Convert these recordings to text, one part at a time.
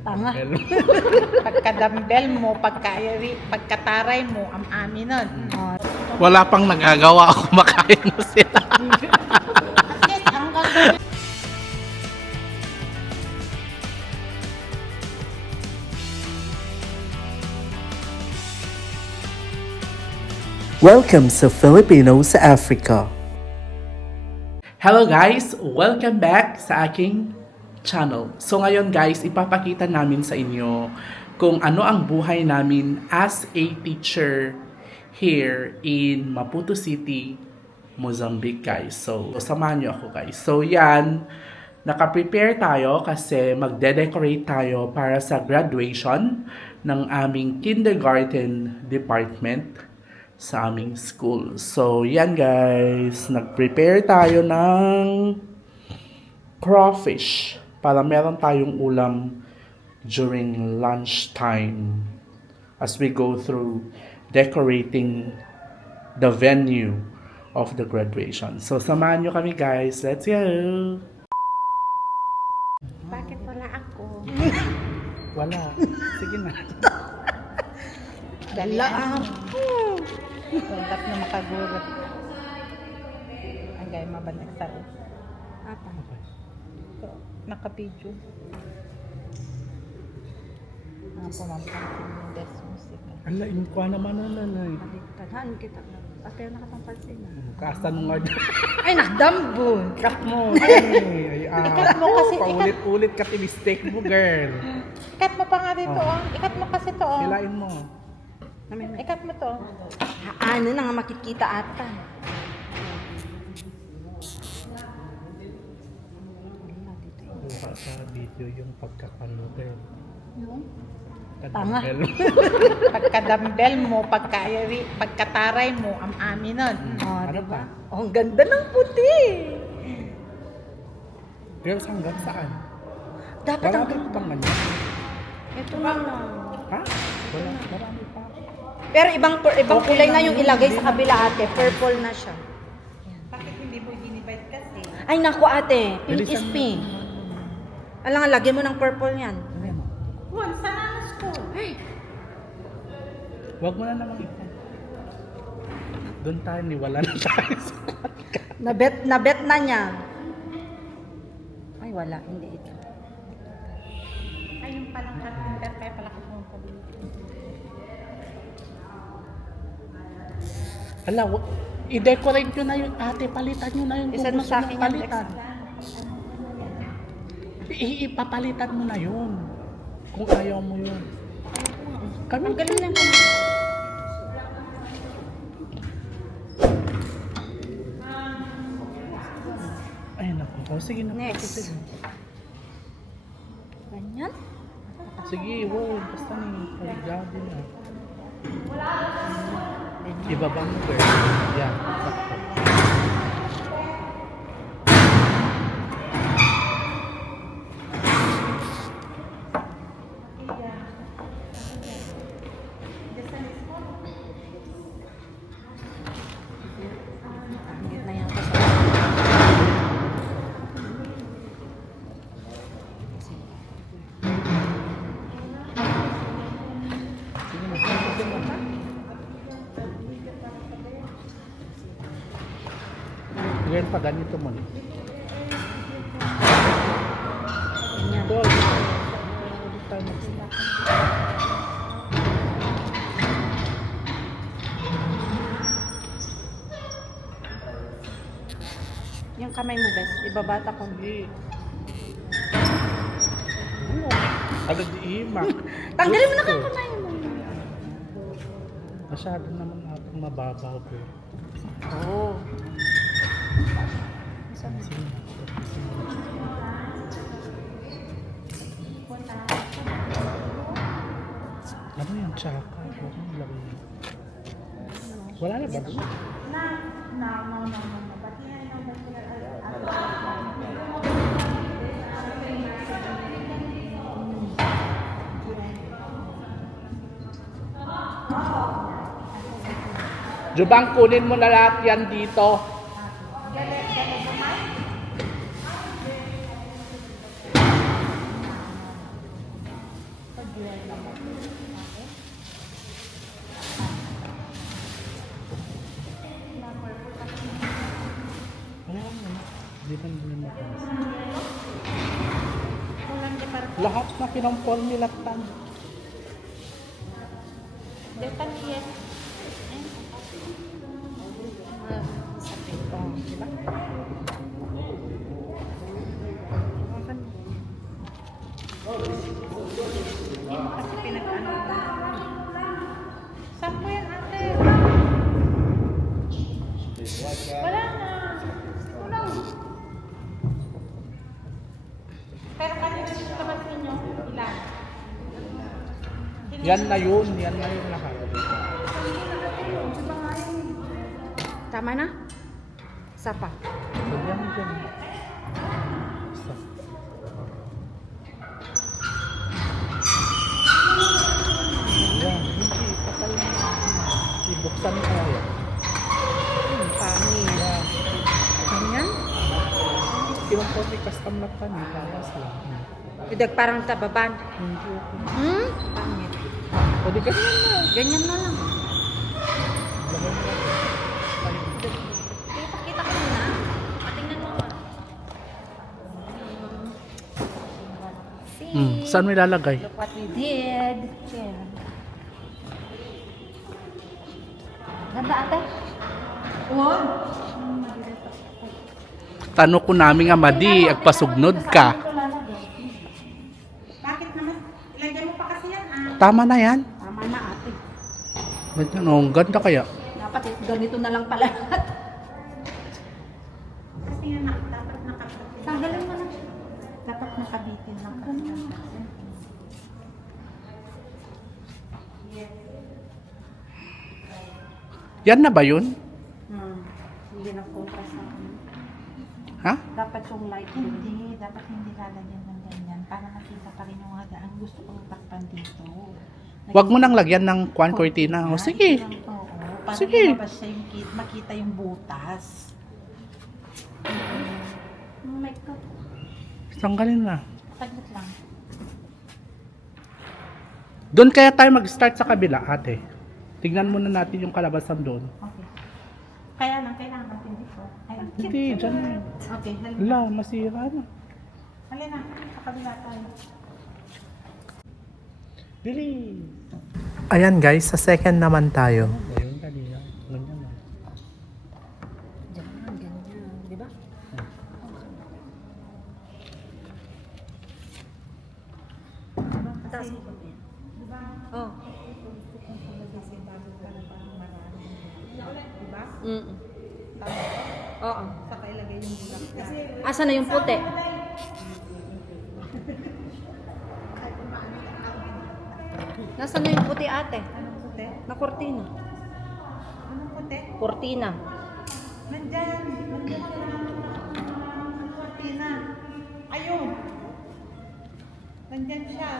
Tanga. Pagka-dumbbell mo, pagkataray mo, ang amin nun. Wala pang nagagawa ako, makain mo sila. At least, hanggang Welcome sa Filipino sa Africa. Hello guys! Welcome back sa aking channel. So ngayon guys, ipapakita namin sa inyo kung ano ang buhay namin as a teacher here in Maputo City, Mozambique guys. So samahan niyo ako guys. So yan, naka-prepare tayo kasi magde-decorate tayo para sa graduation ng aming kindergarten department sa aming school. So, yan guys. Nag-prepare tayo ng crawfish para meron tayong ulam during lunchtime as we go through decorating the venue of the graduation. So, samahan nyo kami guys. Let's go! bakit wala ako? Wala. Sige na. Dala Wala na makagurot. Ang gaya mabanag sa apa. So, naka-video. Ang pumampansin des musika. Ala, yung kwa naman na nanay. Tadhan kita na. Ate, nakapampansin na. Kaasta nung nga. Ay, nakdambon! Cut mo. Ay, Ikat mo kasi, paulit-ulit cut mistake mo, girl. Ikat mo pa nga dito, Oh. Ikat mo kasi to, Hilain mo. Ikat mo to. Ano na nga makikita ata. Kuha sa video yung pagkakano, girl. Tanga. Pagka-dumbbell mo, pagkataray mo, ang amin nun. Ano pa? Oh, ang ganda ng puti. Girls, hanggang saan? Dapat ang Marami pang ganyan. ito na lang. Ha? Wala, marami pa. Pero ibang Okay kulay na lang yung yun, ilagay hindi sa na- kabila ate. Purple na siya. Bakit hindi mo dinivide kasi? Ay naku ate, pink is Bilisan mo. pink. Alang lagyan mo ng purple yan. Juan, sana ang school? Huwag mo na naman ito. Doon tayo, niwala na tayo sa Nabet na niya. Ay wala, hindi ito. Ay, yung palang calendar, kaya pala pumunta dito. Ala, i-decorate nyo na yun, ate. Palitan nyo na yun. Isa Kung mo gusto sa nyo akin yan, palitan. Ipapalitan mo na yun. Kung ayaw mo yun. Kami Ang galing ng kamay. Ay, naku. O, sige na. Next. Sige, Ganyan. sige wow. Basta ni Paligado na. Ibaba mo, girl. Yan. Sakto. Pangit na yan kasi. Sige na. Sige na. Girl, pa ganito mo. Ganyan. Ito, tayo mag-stop. Yung kamay mo bes, ibabata ko. Hindi. Ano? Agad iimak. Tanggalin mo na kang kamay mo. Masyado naman atang mababaw ko. Oo. Sige. Ano yung tsaka? Huwag mo ilagay yun. Wala na ba doon? Jubang, kunin mo na lahat yan dito. Di ba nila matamis? Kulang di para. Lahat na pinampol nila tan. Depan yes. Sakit ko, di ba? Kasi pinag-ano. Saan mo yan, ate? Wala na. Kulang. Pero kanina dito naman sa inyo, ilan? Yan na yun lahat. Tama na? Isa pa. So, yan. Isa. Yan, hindi. Patay na. Ibuksan mo kaya yan. Pangit. Yan. Ganyan? Pinampol ni custom na tan. Tamas lang. Idag parang tababan. Hindi. Hmm? Pangit. Pwede ka na. Ganyan na lang. Lagay mo lang. Ipakita ko muna. Patingnan mo. See? Saan mo ilalagay? Look what we did. Here. Ganda ate? Oo. Tano ko namin nga madi, agpasugnod ka. Bakit naman? Ilagay mo pa kasi yan, ah. Tama na yan. Tama na ate. Ganyan, oh, ang ganda kaya. Dapat ganito na lang pala. Kasi nga dapat nakabitin. Tanggalin mo na. Dapat nakabitin lang. Yan na ba yun? Hindi na focus na. Ha? Dapat yung light. Hindi, dapat hindi lalagyan ng ganyan para makita pa rin yung haga. Ang gusto kong takpan dito. Wag mo nang lagyan ng kwan cortina. O sige. Oo, para Sige. lumabas siya yung makita yung butas. Oh my God. Tanggalin na. Saglit lang. Doon kaya tayo mag-start sa kabila, ate. Tignan muna natin yung kalabasan doon. Okay. Kaya lang, kailangan natin dito. Ay, ang cute. Hindi, dyan na. Okay, halina. Wala, masira na. Halina, sa kabila tayo. Dili. Ayan guys, sa second naman tayo. Ayun, kanina. Ganyan na. Ganyan, ganyan. Di ba? Kasi, Oh. diba? Mm. Oo. Saka ilagay yung bulak. Kasi, Asa na yung puti? Nasaan na yung puti ate? anong puti? Na kortina. Anong puti? Kortina. Nandyan siya. Ang kortina. Ayun. Nandyan siya.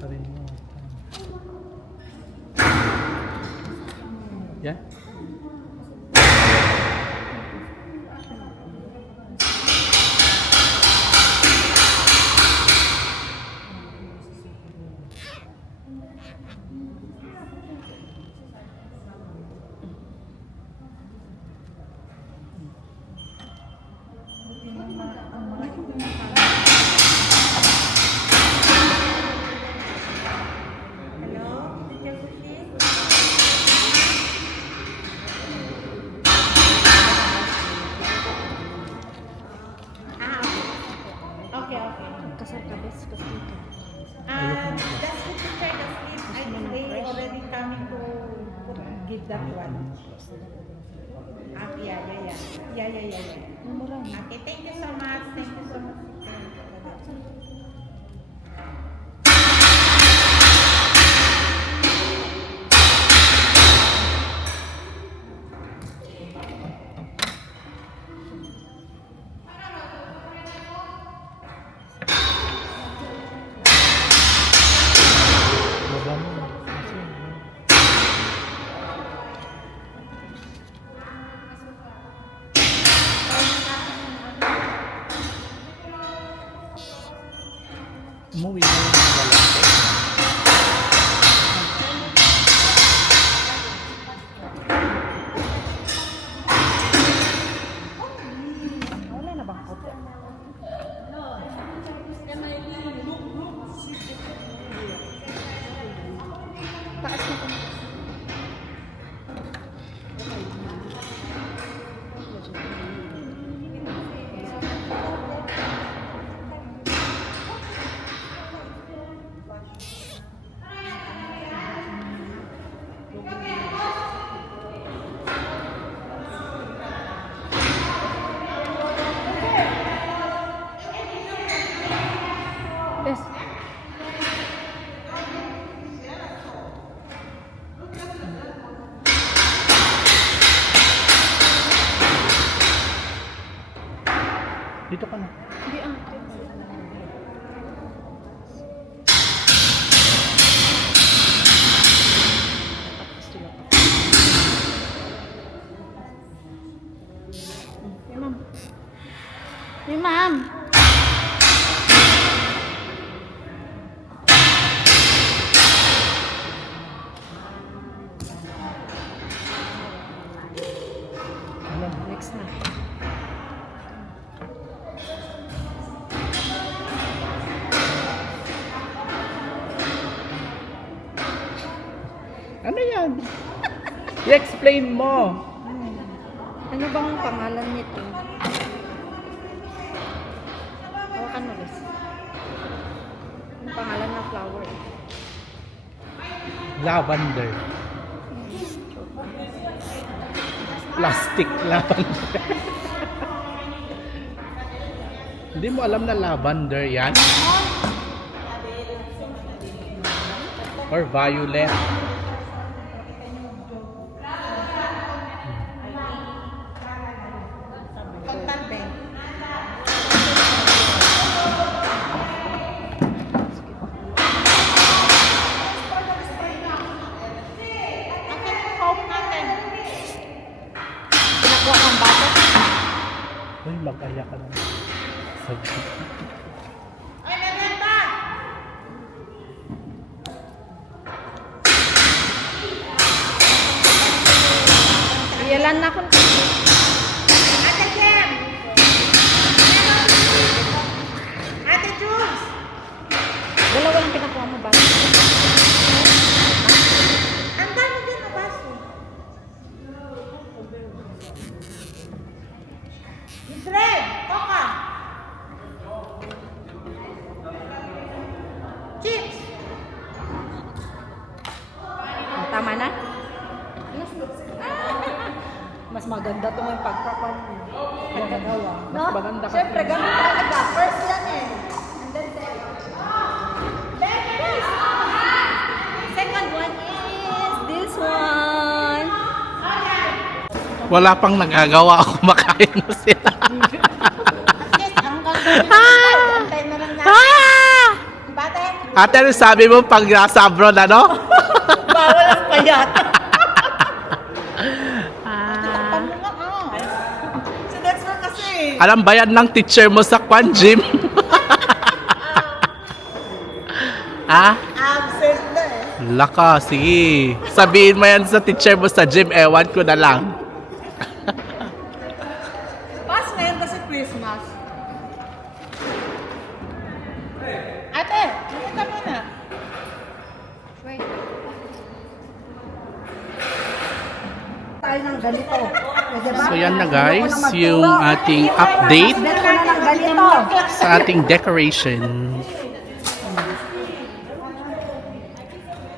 Tarin mo. Yan. Hello? Teacher Sushi? With that one. Yeah. Okay, thank you so much. Thank you so much. Baba mo. Umuwi na yung mga lalaki. Wala na bang puti? Taas mo kung... Yes. Dito ka na. Hindi ah. Hey, ma'am. Hey, ma'am. Next na. Ano yan? I-explain mo. Ano bang pangalan nito? Hawakan mo, guys. Ang pangalan ng flower. Lavender. Plastic lavender. Hindi mo alam na lavender yan? Or violet. Kontan, Ben. Akin yung home natin. Pinakuha kang bata. Uy, mag-aya ka na. Sabi. Ay, merienda! Iyalan na ako. Ate Jem! Ate Jules! Dalawa lang pinakuha mo bata. Ang dami din na baso. Israel! Coca! Chips! Tama na? Mas maganda to yung pagkakuha mo. Pagkagawa. Mas maganda kasi. Siyempre, ganun talaga. First yan eh. And then second one is this one. Wala pang nagagawa ako, kumakain na sila. Yes, ang gagawin. Antay na lang natin. Bate? Ate, ano sabi mo pag nasa abroad, ano? Bawal ang payat. So that's what kasi. Alam ba yan ng teacher mo sa Kwan Gym? Ah? Absent na eh. Laka, sige. Sabihin mo yan sa teacher mo sa gym, ewan ko na lang. Pas ngayon kasi Christmas. Ate, nakita mo na. Wait. Tayo ng ganito. Diba? So yan na guys, yung ating update Ganito na ng ganito. sa ating decoration.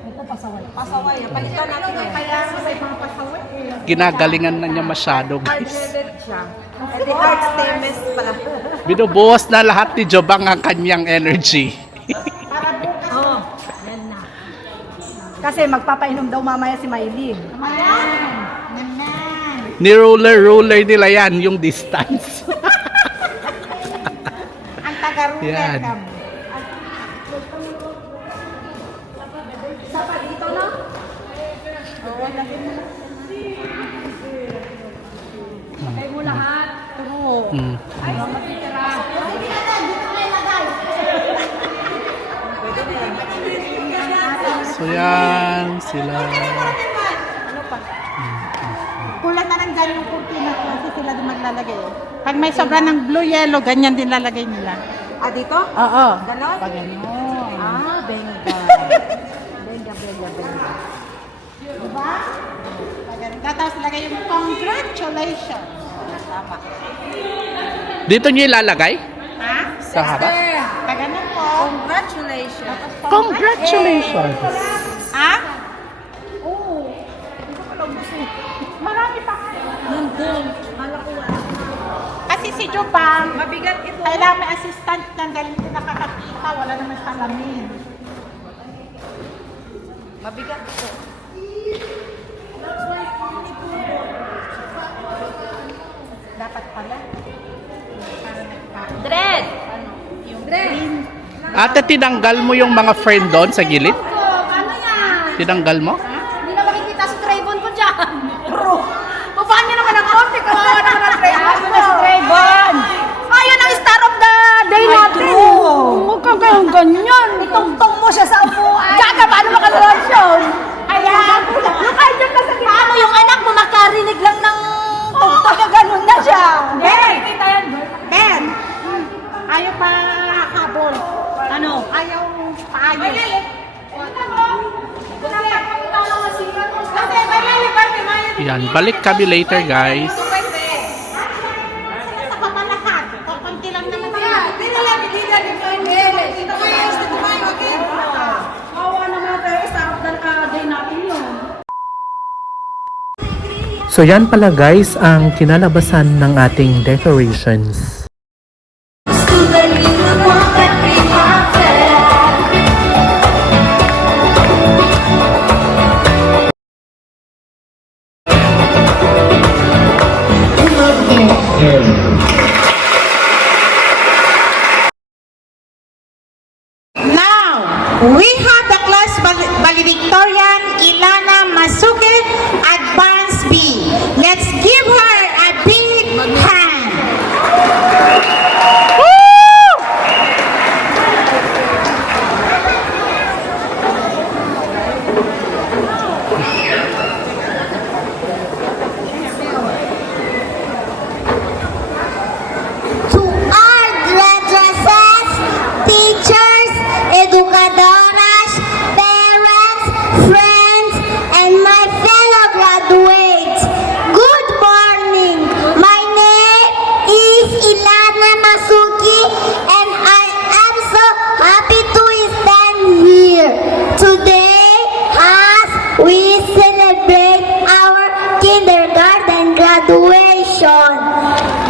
Ito pasaway. Pasaway. Palitan natin. Kaya sa ibang pasaway. ginagalingan na niya masyado, guys. siya. Eh, di Arts Temes pala. Binubuhos na lahat ni Jobang ang kanyang energy. Oo. Yan na. Kasi magpapainom daw mamaya si Maylin. Ni-roller nila yan, yung distance. Ang taga-ruler Yan. kami. Sapa dito, no? Oo, lagyan mo na. Patay mo lahat. True. Mm. Ay, matitira. So yan, sila. Kulang na ng ganyan yung kurtina ko kasi sila din maglalagay. Pag may sobra ng blue yellow, ganyan din lalagay nila. Ah, dito? Oo. Ganon? Pag ano. Ah, benga. Benga. Diba? Pag ano. Tapos lagay yung congratulations. Tama. Dito niyo ilalagay? Ha? Sa harap? Pag ano po. Congratulations. Congratulations! Ha? Oo. Marami pa. Nandun. Kala ko wala. Kasi si Jobang, Mabigat ito. kailangan may assistant ng galing din nakakakita. Wala naman salamin. Mabigat ito. Dapat pala. Para nagpa- Dread! Yung Dread! green. Ate, tinanggal mo yung mga friend doon sa gilid? Ano yan? Tinanggal mo? Hindi na makikita si Trayvon ko dyan. Bro! Bubaan niyo naman ang konti. Kawawa naman ang Trayvon ko. Trayvon! Ayun ang star of the day natin. Huwag kang kayong ganyan. Itungtong mo siya sa upuan. Gaga, paano makarelasyon? Ayan! Yung kahit dyan ka sa gitna. Paano yung anak mo makarinig lang ng tungtong na ganun na siya? Ben! Kita yan, Ben! Ayaw pa habol. Ano? Ayaw paayos. Yan, balik kami later, guys. Sa papalakat. Konti lang naman sila. Kawawa naman tayo. Star of the day natin yun. So yan pala guys ang kinalabasan ng ating decorations. Now, we have the class valedictorian Ilana Masuke Advanced B. Let's give her a big hand. To all dresses, teachers, educadoras, parents, friends, and my fellow graduates, good morning. My name is Ilana Masuki, and I am so happy to stand here today as we celebrate our kindergarten graduation.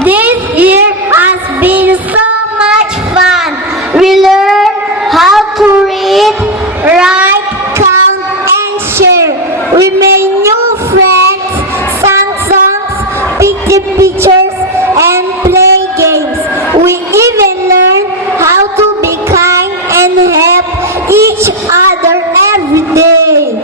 This year has been so much fun. We learned how to read, write, count, and share. We made new friends, sang songs, picked pictures, and play games. We even learned how to be kind and help each other every day.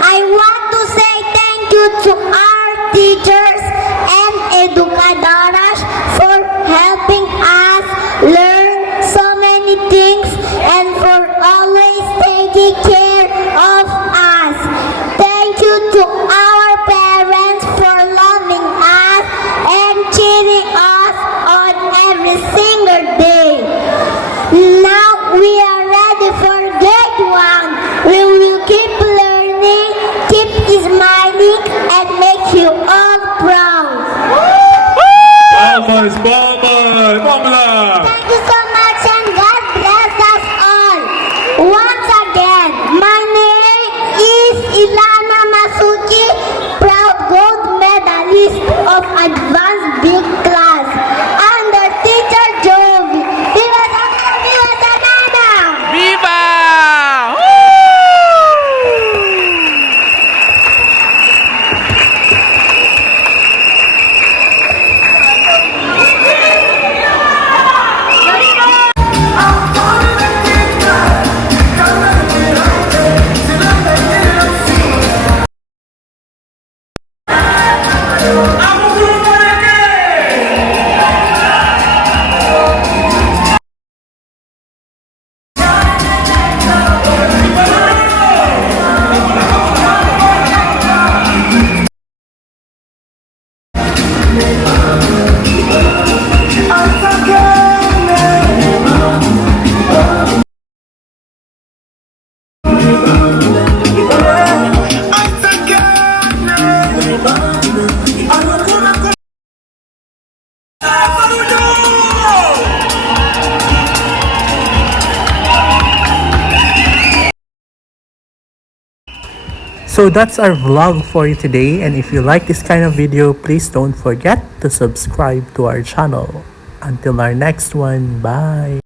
I want to say thank you to our teachers and educadoras for helping us learn so many things and for always taking care of us. Thank you to our parents for loving us and cheering us on every single day. Now we are ready for grade 1. We will keep learning, keep smiling, and make you all proud. Palmas, palmas, vamos lá! Thank you so much and God bless us all. Once again, my name is Ilana Masuki, proud gold medalist. So that's our vlog for you today, and if you like this kind of video, please don't forget to subscribe to our channel. Until our next one, bye!